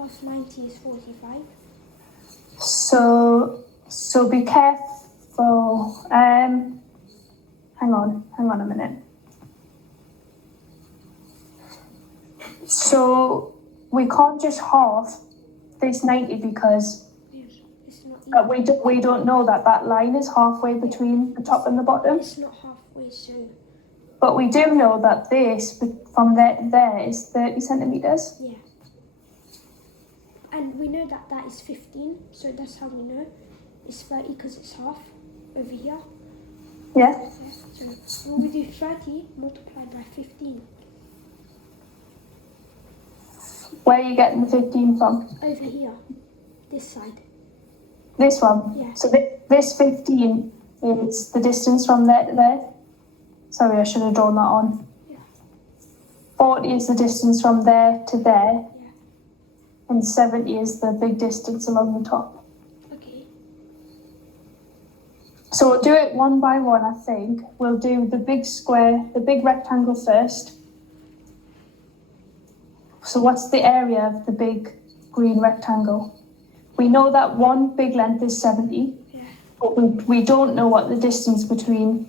half 90 is 45. So be careful. Hang on a minute. So we can't just half this 90 because It's not we don't know that line is halfway between the top and the bottom. It's not halfway, so. But we do know that this from there is 30 centimeters. Yeah. And we know that is 15, so that's how we know it's 30 because it's half over here. Yeah. So when we do 30 multiplied by 15. Where are you getting the 15 from? Over here, this side. This one? Yeah. So this 15 is the distance from there to there? Sorry, I should have drawn that on. Yeah. 40 is the distance from there to there. Yeah. And 70 is the big distance along the top. Okay. So we'll do it one by one, I think. We'll do the big square, the big rectangle first. So what's the area of the big green rectangle? We know that one big length is 70, Yeah. but we don't know what the distance between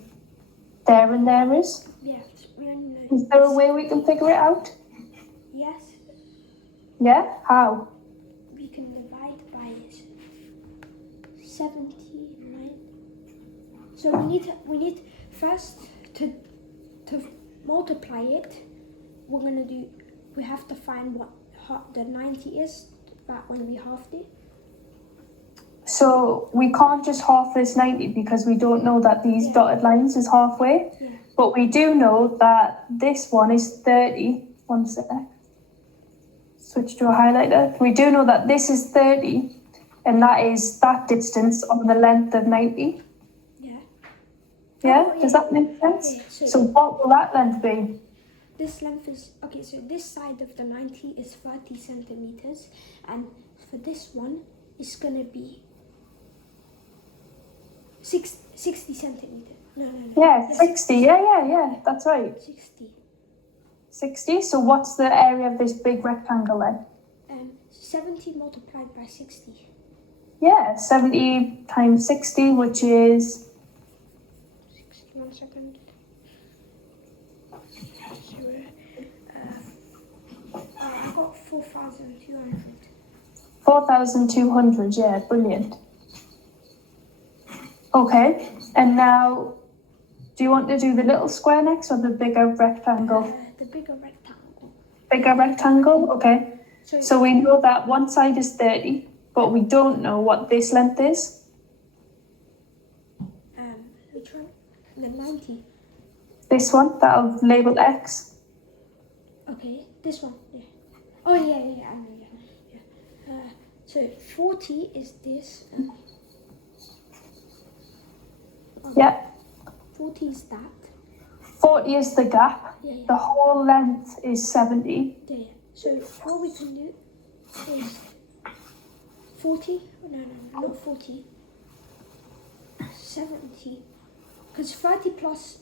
there and there is. Yeah. We only know. Is there a way we can figure it out? Yes. Yeah? How? We can divide by 79. So we need first to multiply it. We have to find what the 90 is back when we halved it. So we can't just half this 90 because we don't know that these dotted lines is halfway. Yeah. But we do know that this one is 30. One sec. Switch to a highlighter. We do know that this is 30 and that is that distance on the length of 90. Yeah. Yeah? Oh, Does that make sense? Yeah, So what will that length be? This length is, okay, so this side of the 90 is 30 centimeters. And for this one, it's going to be 60 centimeters. No. Yeah, 60. Yeah. That's right. 60. 60. So what's the area of this big rectangle then? 70 multiplied by 60. Yeah, 70 times 60, which is... 1 second. I got 4,200. 4,200, yeah, brilliant. Okay, and now, do you want to do the little square next or the bigger rectangle? The bigger rectangle. Bigger rectangle, okay. So we know that one side is 30, but we don't know what this length is. Which one? The 90. This one, that'll label X. Okay, this one, yeah. Oh, yeah, I know, yeah. So 40 is this. Yeah. 40 is that. 40 is the gap. Yeah. The whole length is 70. Yeah. So what we can do is 40. No, not 40. 70. Because 30 plus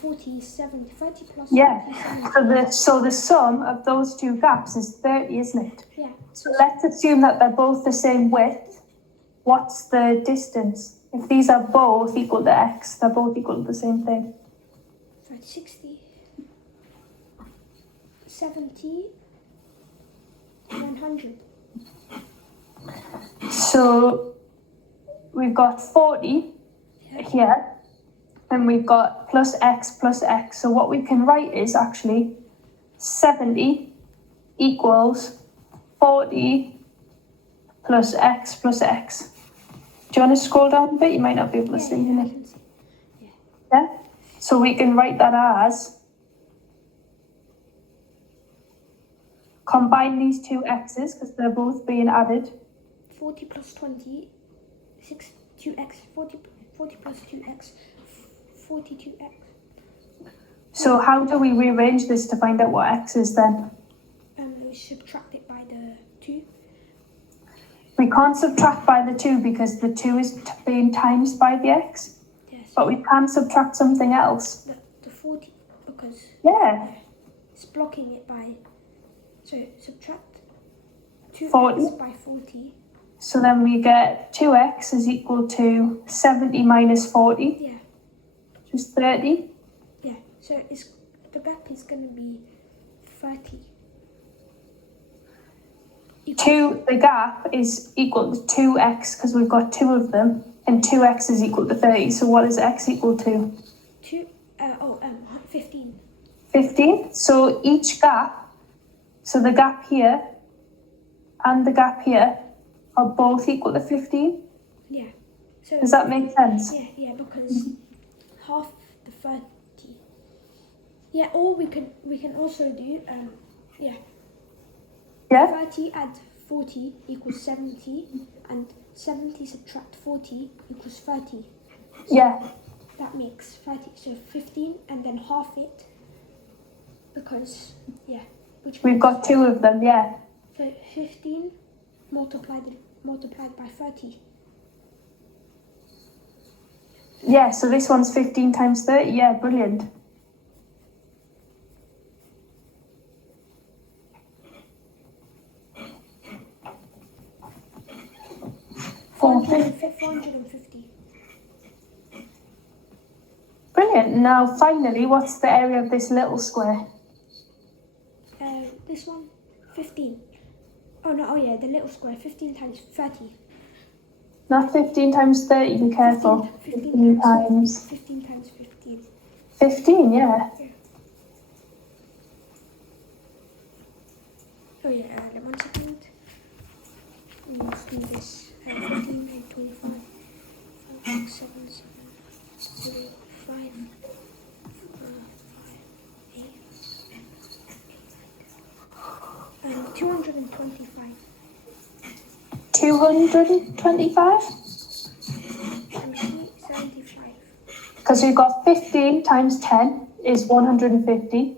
40 is 70. 30 plus 40 is 70. So the sum of those two gaps is 30, isn't it? Yeah. So let's assume that they're both the same width. What's the distance? If these are both equal to X, they're both equal to the same thing. 60, 70, 100. So we've got 40 here, and we've got plus X. So what we can write is actually 70 equals 40 plus X. Do you want to scroll down a bit? You might not be able to see it. Yeah? So we can write that as, combine these two X's because they're both being added. 40 plus 20, 2X. 40 plus 2X, 42X. So how do we rearrange this to find out what X is then? We subtract it by the 2. We can't subtract by the 2 because the 2 is being times by the X. Yes. But we can subtract something else. The 40, because Yeah. it's blocking it by, so subtract 2x 40. by 40. So then we get 2x is equal to 70 minus 40, Yeah. which is 30. Yeah. So the gap is going to be 30. The gap is equal to 2x because we've got two of them, and 2x is equal to 30. So what is x equal to? 15. 15. So each gap, so the gap here and the gap here are both equal to 15. Yeah. So Does that make sense? Yeah, because half the 30. Yeah, or we can also do yeah. 30 add 40 equals 70, and 70 subtract 40 equals 30. So Yeah. that makes 30. So 15 and then half it, because We've got two of them, yeah. So 15 multiplied by 30. Yeah, so this one's 15 times 30. Yeah, brilliant. $450. Brilliant. Now, finally, what's the area of this little square? This one, 15. Oh yeah, the little square, 15 times 30. Not 15 times 30, be careful. 15 times 15 times 15. 15, yeah. Oh yeah, 1 second. Let's do this. 15 and 25. 5, 6, 7, 0, 5, 8. 225. 225? 75. Because we've got 15 times 10 is 150,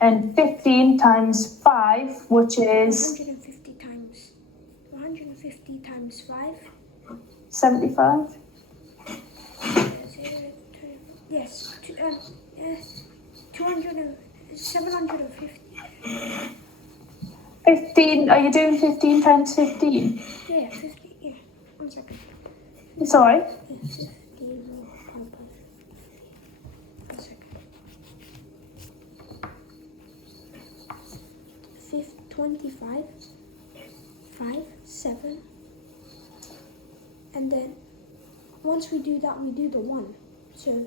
and 15 times 5, which is 150 times 5. 75. Yes, 750. 15, are you doing 15 times 15? Yeah, 50, yeah. 1 second. It's alright. Yeah, 15 multiplied by 50. 1 second. 25, 5, 7. And then once we do that, we do the 1. So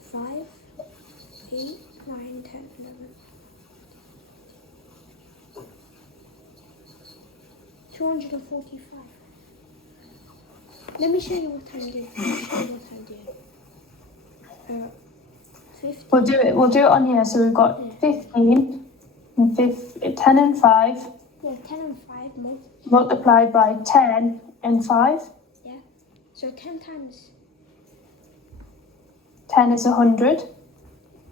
5, 8, 9, 10, 11. 245. Let me show you what I'm doing. 50. We'll do it on here. So we've got 15 and 10 and 5 Yeah, 10 and 5 multiplied by 10 and 5. Yeah. So 10 times 10 is 100.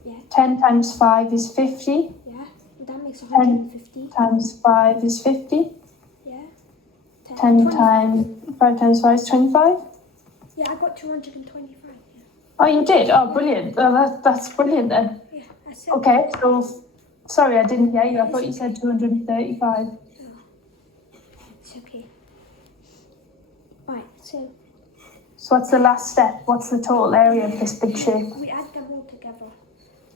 Yeah. 10 times 5 is 50. Yeah. That makes 150. 10 times 5 is 50. Yeah. 10 times 5 times 5 is 25. Yeah, I got 225. Yeah. Oh, you did? Oh, brilliant. Oh, that's brilliant then. Yeah, I said. Okay, so sorry, I didn't hear you. I thought you said 235. Oh, it's okay. Right, so what's the last step? What's the total area of this big shape? we add them all together.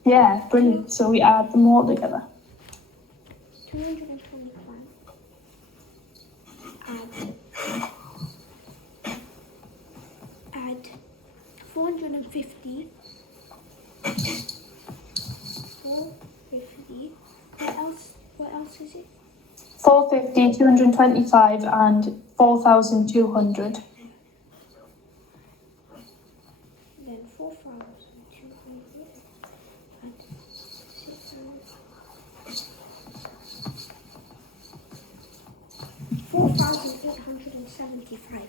Yeah, brilliant. So we add them all together. 225. Add 450. 450. What else is it? 450, 225, and 4,200. Then 4,200 and 6,000. 4,875.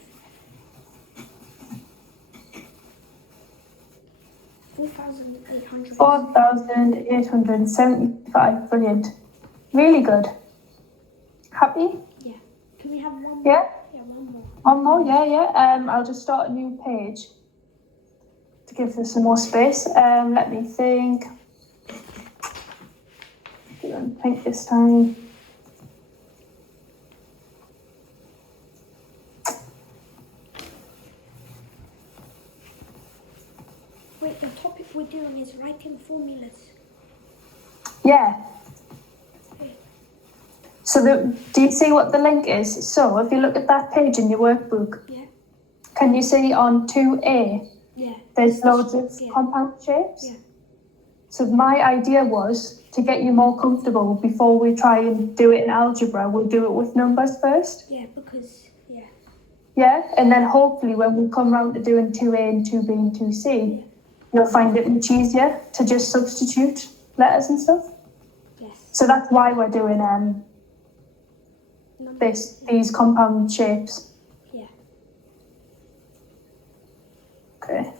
4,800. 4,875. Brilliant. Really good. Happy? Yeah. Can we have one more? Yeah? Yeah, one more. One more? Yeah. I'll just start a new page to give this some more space. Let me think. think this time. Wait, the topic we're doing is writing formulas. Yeah. Okay. So do you see what the link is? So if you look at that page in your workbook, Yeah. can you see on 2A, Yeah. there's loads of Yeah. compound shapes? Yeah. So my idea was to get you more comfortable before we try and do it in algebra, we'll do it with numbers first. Yeah, because, yeah. Yeah, and then hopefully when we come round to doing 2A and 2B and 2C, you'll find it much easier to just substitute letters and stuff. Yes. So that's why we're doing these compound shapes. Yeah. Okay.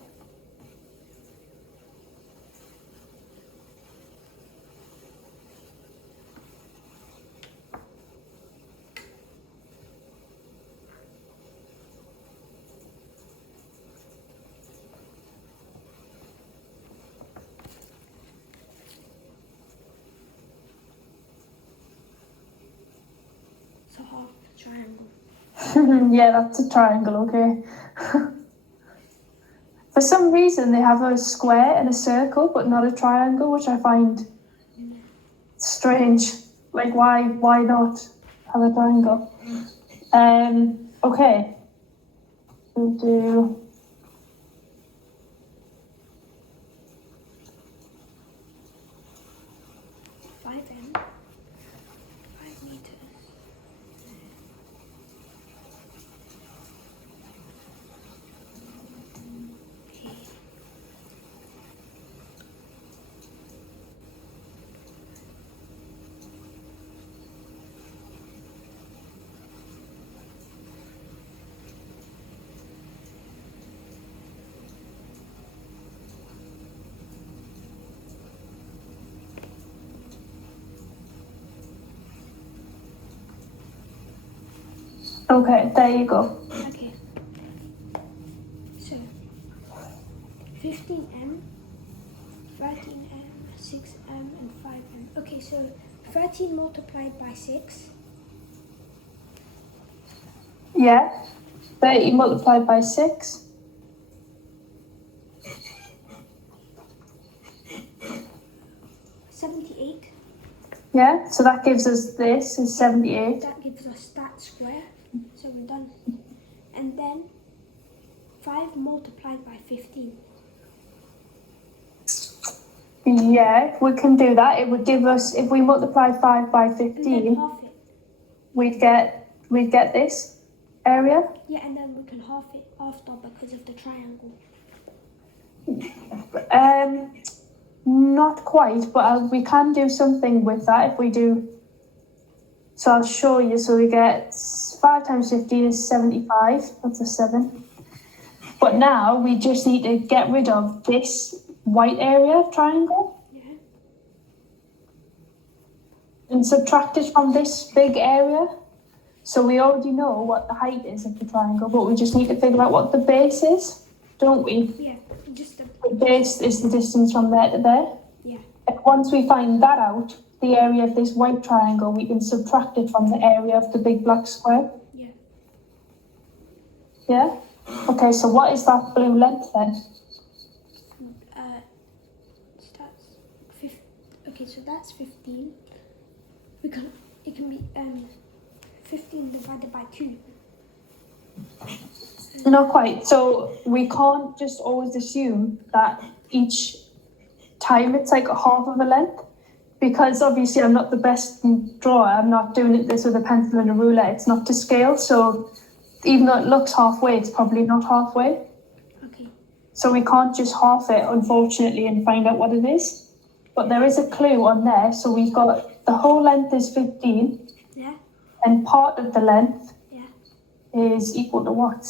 So half triangle. Yeah, that's a triangle, okay. For some reason, they have a square and a circle, but not a triangle, which I find strange. Like, why not have a triangle? Okay. We'll do... 5 meters. Okay. Okay, there you go. Okay. So 15m, 13m, 6m, and 5m. Okay, so 13 multiplied by 6. Yeah. 30 multiplied by 6. 78. Yeah, so that gives us this is 78. That gives us that square. So we're done. And then 5 multiplied by 15. Yeah, we can do that. It would give us, if we multiply 5 by And then 15, half it. we'd get this area. Yeah, and then we can half it after because of the triangle. Not quite, but we can do something with that if we do. So I'll show you. So we get 5 times 15 is 75. That's a 7. But now we just need to get rid of this white area triangle. Yeah. And subtract it from this big area. So we already know what the height is of the triangle, but we just need to figure out what the base is, don't we? Yeah, just The base is the distance from there to there. yeah. And once we find that out, the area of this white triangle, we can subtract it from the area of the big black square. Yeah. Yeah? Okay, so what is that blue length then? Okay, so that's 15. It can be 15 divided by 2. Not quite. So we can't just always assume that each time it's like a half of a length, because obviously I'm not the best drawer. I'm not doing this with a pencil and a ruler. It's not to scale. So even though it looks halfway, it's probably not halfway. Okay. So we can't just half it, unfortunately, and find out what it is. But there is a clue on there. So we've got the whole length is 15. Yeah. And part of the length Yeah. is equal to what?